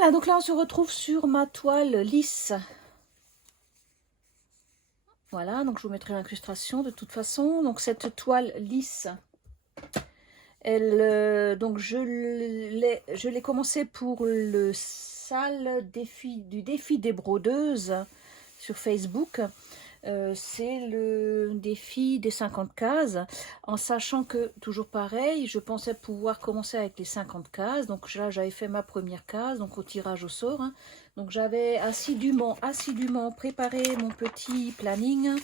Voilà, donc là on se retrouve sur ma toile lisse. Voilà, donc je vous mettrai l'incrustation de toute façon. Donc cette toile lisse, donc je l'ai commencé pour le sale défi du défi des brodeuses sur Facebook. C'est le défi des 50 cases, en sachant que, toujours pareil, je pensais pouvoir commencer avec les 50 cases. Donc là, j'avais fait ma première case, donc au tirage au sort. Hein. Donc j'avais assidûment préparé mon petit planning,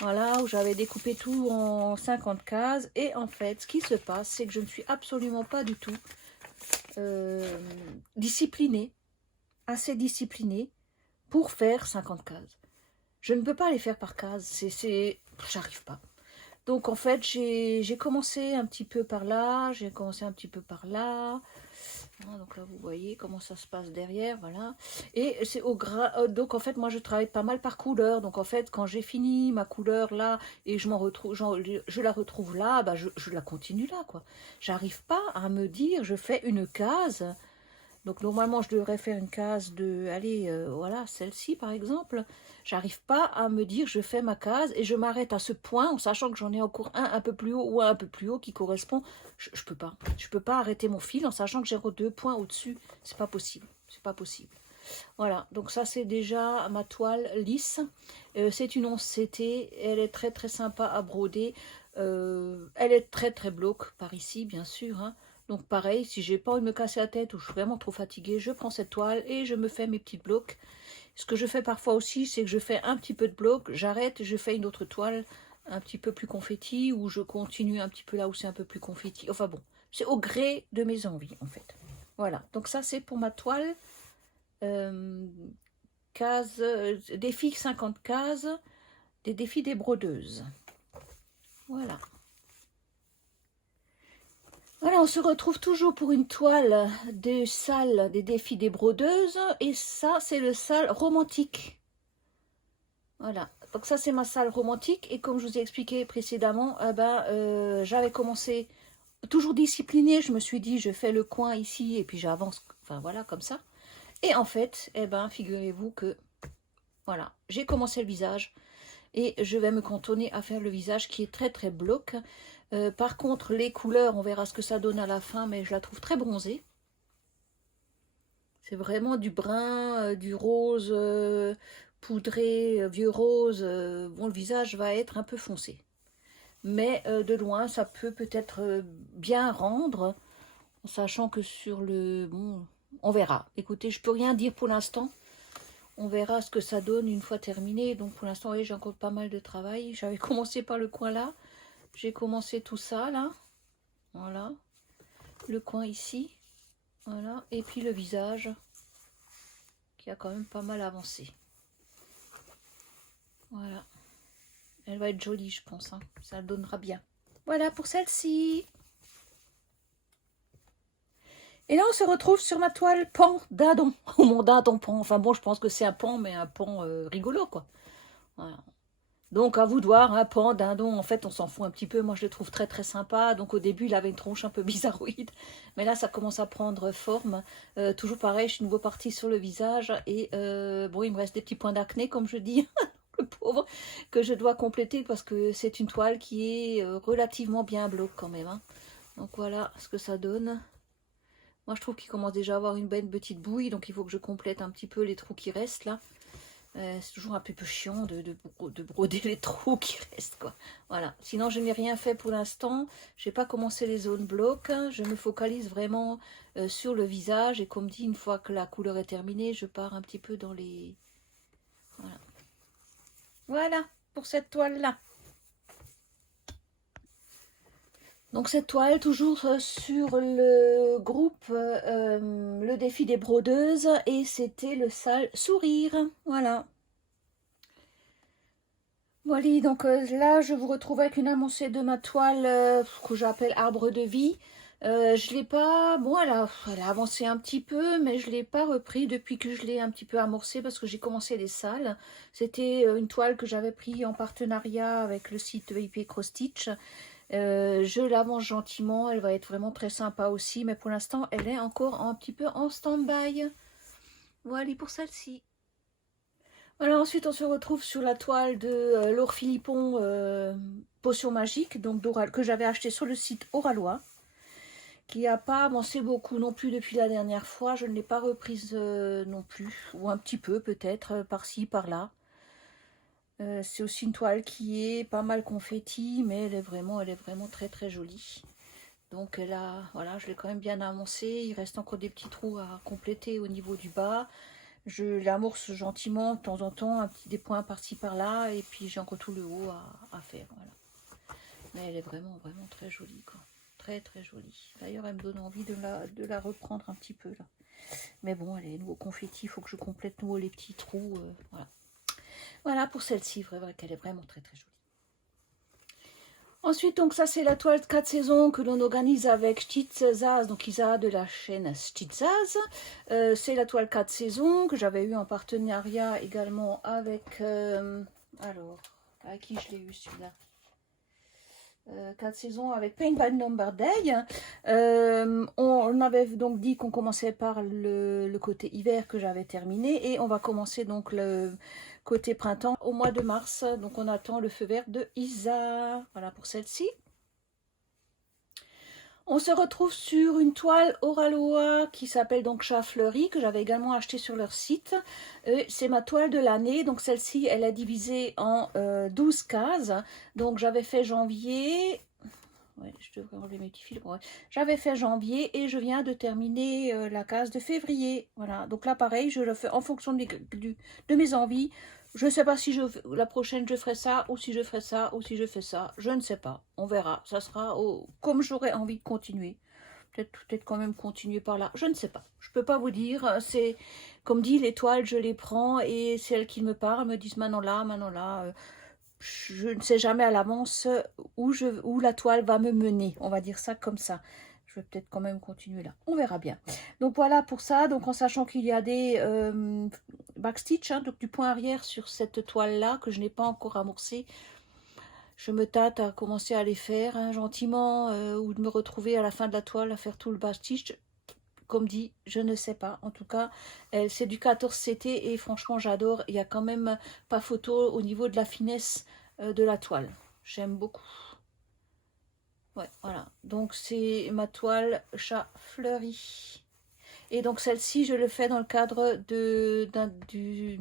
voilà, où j'avais découpé tout en 50 cases. Et en fait, ce qui se passe, c'est que je ne suis absolument pas du tout disciplinée, assez disciplinée pour faire 50 cases. Je ne peux pas les faire par case, j'arrive pas. Donc en fait, j'ai commencé un petit peu par là, j'ai commencé un petit peu par là. Donc là, vous voyez comment ça se passe derrière, voilà. Et c'est donc en fait, moi, je travaille pas mal par couleur. Donc en fait, quand j'ai fini ma couleur là et je la retrouve là, bah, je la continue là, quoi. J'arrive pas à me dire, je fais une case. Donc normalement, je devrais faire une case de, allez, voilà, celle-ci par exemple. J'arrive pas à me dire, je fais ma case et je m'arrête à ce point, en sachant que j'en ai encore un peu plus haut ou un peu plus haut qui correspond. Je peux pas. Je peux pas arrêter mon fil en sachant que j'ai 2 points au-dessus. C'est pas possible. C'est pas possible. Voilà, donc ça c'est déjà ma toile lisse. C'est une 11CT, elle est très très sympa à broder. Elle est très très bloque par ici, bien sûr. Hein. Donc pareil, si j'ai pas envie de me casser la tête ou je suis vraiment trop fatiguée, je prends cette toile et je me fais mes petites blocs. Ce que je fais parfois aussi, c'est que je fais un petit peu de bloc, j'arrête, je fais une autre toile un petit peu plus confetti ou je continue un petit peu là où c'est un peu plus confetti. Enfin bon, c'est au gré de mes envies en fait. Voilà, donc ça c'est pour ma toile. Défi 50 cases, des défis des brodeuses. Voilà. Voilà, on se retrouve toujours pour une toile des salles des défis des brodeuses. Et ça, c'est le salle romantique. Voilà. Donc ça, c'est ma salle romantique. Et comme je vous ai expliqué précédemment, j'avais commencé toujours disciplinée. Je me suis dit, je fais le coin ici et puis j'avance. Enfin, voilà, comme ça. Et en fait, figurez-vous que, voilà, j'ai commencé le visage. Et je vais me cantonner à faire le visage qui est très très bloc. Par contre, les couleurs, on verra ce que ça donne à la fin, mais je la trouve très bronzée. C'est vraiment du brun, du rose poudré, vieux rose. Bon, le visage va être un peu foncé. Mais de loin, ça peut-être bien rendre, en sachant que sur le... Bon, on verra. Écoutez, je peux rien dire pour l'instant. On verra ce que ça donne une fois terminé. Donc pour l'instant, oui, j'ai encore pas mal de travail. J'avais commencé par le coin là. J'ai commencé tout ça là. Voilà. Le coin ici. Voilà. Et puis le visage qui a quand même pas mal avancé. Voilà. Elle va être jolie, je pense. Hein. Ça donnera bien. Voilà pour celle-ci. Et là, on se retrouve sur ma toile pan dindon. Ou mon dindon pan. Enfin bon, je pense que c'est un pan, mais un pan rigolo, quoi. Voilà. Donc, à vous de voir, un pan dindon, en fait, on s'en fout un petit peu. Moi, je le trouve très, très sympa. Donc, au début, il avait une tronche un peu bizarroïde. Mais là, ça commence à prendre forme. Toujours pareil, je suis nouveau partie sur le visage. Et bon, il me reste des petits points d'acné, comme je dis. Le pauvre, que je dois compléter parce que c'est une toile qui est relativement bien bloque quand même. Hein. Donc, voilà ce que ça donne. Moi, je trouve qu'il commence déjà à avoir une belle petite bouille. Donc, il faut que je complète un petit peu les trous qui restent là. C'est toujours un peu chiant de broder les trous qui restent, quoi. Voilà. Sinon, je n'ai rien fait pour l'instant. Je n'ai pas commencé les zones blocs. Je me focalise vraiment sur le visage. Et comme dit, une fois que la couleur est terminée, je pars un petit peu dans les... Voilà. Voilà pour cette toile-là. Donc cette toile, toujours sur le groupe Le défi des brodeuses, et c'était le sale sourire, voilà. Voilà, donc là je vous retrouve avec une avancée de ma toile que j'appelle arbre de vie. Je l'ai pas, bon elle a avancé un petit peu, mais je l'ai pas repris depuis que je l'ai un petit peu amorcé parce que j'ai commencé les salles. C'était une toile que j'avais pris en partenariat avec le site VIP Cross Stitch. Je l'avance gentiment, elle va être vraiment très sympa aussi, mais pour l'instant elle est encore un petit peu en stand-by. Voilà pour celle-ci. Voilà, ensuite on se retrouve sur la toile de Laure Philippon, Potion Magique, donc que j'avais acheté sur le site Oralois, qui n'a pas avancé beaucoup non plus depuis la dernière fois. Je ne l'ai pas reprise non plus, ou un petit peu peut-être, par-ci, par-là. C'est aussi une toile qui est pas mal confetti, mais elle est vraiment très très jolie. Donc voilà, je l'ai quand même bien avancé. Il reste encore des petits trous à compléter au niveau du bas. Je l'amorce gentiment de temps en temps, des points par-ci par-là, et puis j'ai encore tout le haut à faire. Voilà. Mais elle est vraiment très jolie, quoi. Très très jolie. D'ailleurs, elle me donne envie de la reprendre un petit peu là. Mais bon, elle est nouveau confetti, il faut que je complète nouveau les petits trous. Voilà. Voilà pour celle-ci, vrai qu'elle est vraiment très très jolie. Ensuite, donc ça c'est la toile de 4 saisons que l'on organise avec Stitzaz, donc Isa de la chaîne Stitzaz. C'est la toile 4 saisons que j'avais eu en partenariat également avec... alors, à qui je l'ai eu celui-là 4 saisons avec Paint by Number Day. On avait donc dit qu'on commençait par le côté hiver que j'avais terminé et on va commencer donc le côté printemps au mois de mars. Donc on attend le feu vert de Isa. Voilà pour celle-ci. On se retrouve sur une toile Oraloa qui s'appelle donc Chat Fleuri, que j'avais également acheté sur leur site. C'est ma toile de l'année, donc celle-ci elle est divisée en 12 cases. Donc j'avais fait janvier, ouais, je devrais enlever mes petits fils. Ouais. J'avais fait janvier et je viens de terminer la case de février. Voilà, donc là pareil, je le fais en fonction de mes envies. Je ne sais pas si la prochaine je ferai ça, ou si je ferai ça, ou si je fais ça. Je ne sais pas. On verra. Ça sera comme j'aurai envie de continuer. Peut-être quand même continuer par là. Je ne sais pas. Je ne peux pas vous dire. C'est comme dit, les toiles, je les prends et celles qui me parlent me disent maintenant là, maintenant là. Je ne sais jamais à l'avance où la toile va me mener. On va dire ça comme ça. Je vais peut-être quand même continuer là. On verra bien. Donc voilà pour ça. Donc en sachant qu'il y a des backstitch, hein, donc du point arrière sur cette toile-là que je n'ai pas encore amorcé. Je me tâte à commencer à les faire hein, gentiment ou de me retrouver à la fin de la toile à faire tout le backstitch. Comme dit, je ne sais pas. En tout cas, c'est du 14 CT et franchement, j'adore. Il n'y a quand même pas photo au niveau de la finesse de la toile. J'aime beaucoup. Ouais, voilà. Donc, c'est ma toile Chat Fleuri. Et donc, celle-ci, je le fais dans le cadre du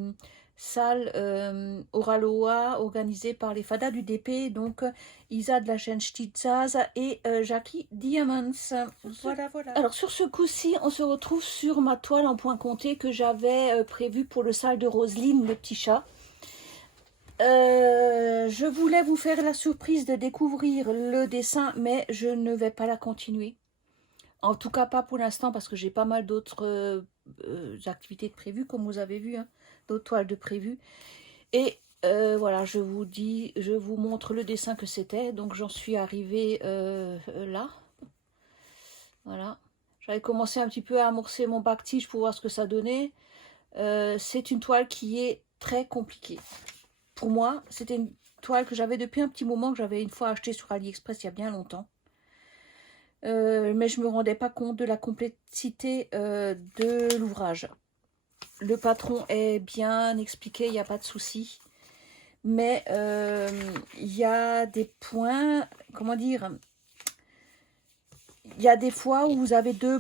salle Oraloa organisée par les Fadas du DP. Donc, Isa de la chaîne Stitzaz et Jackie Diamonds. Voilà, voilà. Alors, sur ce coup-ci, on se retrouve sur ma toile en point compté que j'avais prévue pour le salle de Roselyne, le petit chat. Je voulais vous faire la surprise de découvrir le dessin, mais je ne vais pas la continuer. En tout cas, pas pour l'instant, parce que j'ai pas mal d'autres activités de prévues, comme vous avez vu, hein, d'autres toiles de prévues. Et voilà, je vous montre le dessin que c'était. Donc, j'en suis arrivée là. Voilà. J'avais commencé un petit peu à amorcer mon back-tige pour voir ce que ça donnait. C'est une toile qui est très compliquée. Pour moi, c'était une toile que j'avais depuis un petit moment, que j'avais une fois achetée sur AliExpress il y a bien longtemps. Mais je ne me rendais pas compte de la complexité de l'ouvrage. Le patron est bien expliqué, il n'y a pas de souci. Mais il y a des points, comment dire, il y a des fois où vous avez deux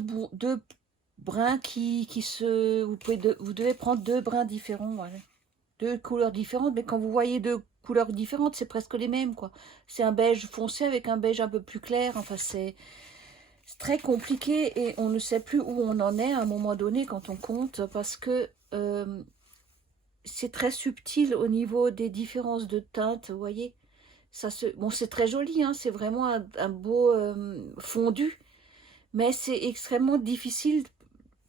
brins vous devez prendre deux brins différents, voilà. Deux couleurs différentes, mais quand vous voyez deux couleurs différentes, c'est presque les mêmes, quoi. C'est un beige foncé avec un beige un peu plus clair, enfin c'est très compliqué et on ne sait plus où on en est à un moment donné quand on compte, parce que c'est très subtil au niveau des différences de teintes, vous voyez. Bon, c'est très joli, hein, c'est vraiment un beau fondu, mais c'est extrêmement difficile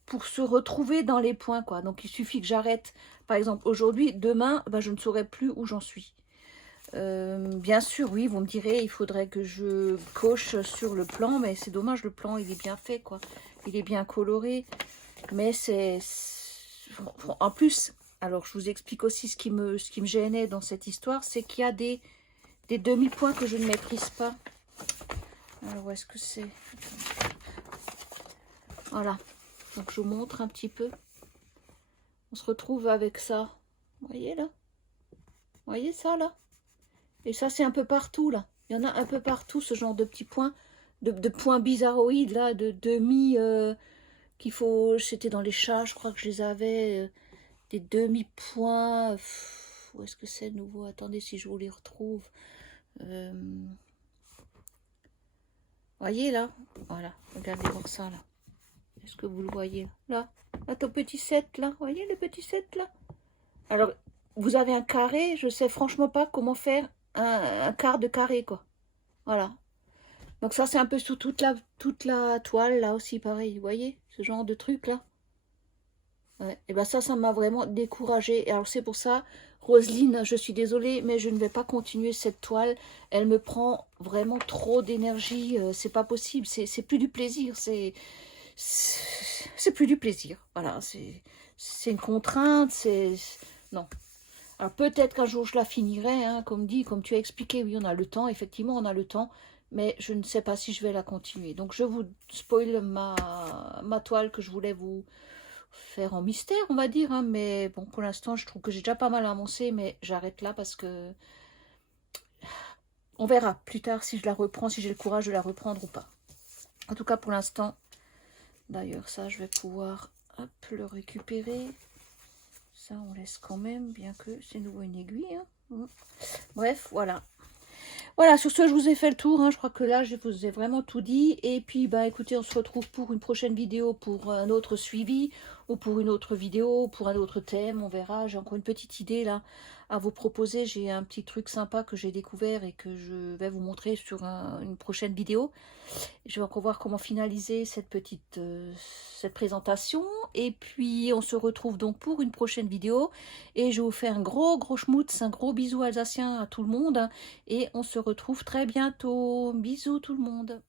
pour se retrouver dans les points, quoi. Donc, il suffit que j'arrête, par exemple, aujourd'hui, demain, ben, je ne saurais plus où j'en suis. Bien sûr, oui, vous me direz, il faudrait que je coche sur le plan, mais c'est dommage, le plan, il est bien fait, quoi. Il est bien coloré, mais en plus, alors, je vous explique aussi ce qui me gênait dans cette histoire, c'est qu'il y a des demi-points que je ne maîtrise pas. Alors, où est-ce que c'est? Voilà. Donc, je vous montre un petit peu. On se retrouve avec ça. Vous voyez là? Vous voyez ça là? Et ça c'est un peu partout là. Il y en a un peu partout ce genre de petits points, de points bizarroïdes là, de demi qu'il faut. C'était dans les chats, je crois que je les avais. Des demi-points. Où est-ce que c'est de nouveau? Attendez si je vous les retrouve. Voyez là? Voilà, regardez voir ça là. Est-ce que vous le voyez là? Là, ton petit 7 là. Voyez le petit 7 là? Alors, vous avez un carré, je sais franchement pas comment faire un quart de carré quoi. Voilà. Donc ça c'est un peu sur toute la toile là aussi pareil. Vous voyez ce genre de truc là? Ouais. Et ben ça m'a vraiment découragée. Et alors c'est pour ça, Roselyne, je suis désolée, mais je ne vais pas continuer cette toile. Elle me prend vraiment trop d'énergie. C'est pas possible. C'est plus du plaisir. C'est plus du plaisir. Voilà. C'est une contrainte. Non. Alors peut-être qu'un jour je la finirai, hein, comme tu as expliqué. Oui, on a le temps. Effectivement, on a le temps. Mais je ne sais pas si je vais la continuer. Donc je vous spoil ma toile que je voulais vous faire en mystère, on va dire, hein, mais bon, pour l'instant, je trouve que j'ai déjà pas mal avancé, mais j'arrête là parce que on verra plus tard si je la reprends, si j'ai le courage de la reprendre ou pas. En tout cas, pour l'instant, d'ailleurs, ça, je vais pouvoir hop, le récupérer. Ça, on laisse quand même, bien que c'est nouveau une aiguille. Hein. Bref, voilà. Voilà, sur ce, je vous ai fait le tour. Hein. Je crois que là, je vous ai vraiment tout dit. Et puis, bah, écoutez, on se retrouve pour une prochaine vidéo, pour un autre suivi, ou pour une autre vidéo, pour un autre thème. On verra. J'ai encore une petite idée, là, à vous proposer. J'ai un petit truc sympa que j'ai découvert et que je vais vous montrer sur une prochaine vidéo. Je vais encore voir comment finaliser cette présentation. Et puis, on se retrouve donc pour une prochaine vidéo. Et je vous fais un gros schmutz, un gros bisou alsacien à tout le monde. Et on se retrouve très bientôt. Bisous tout le monde.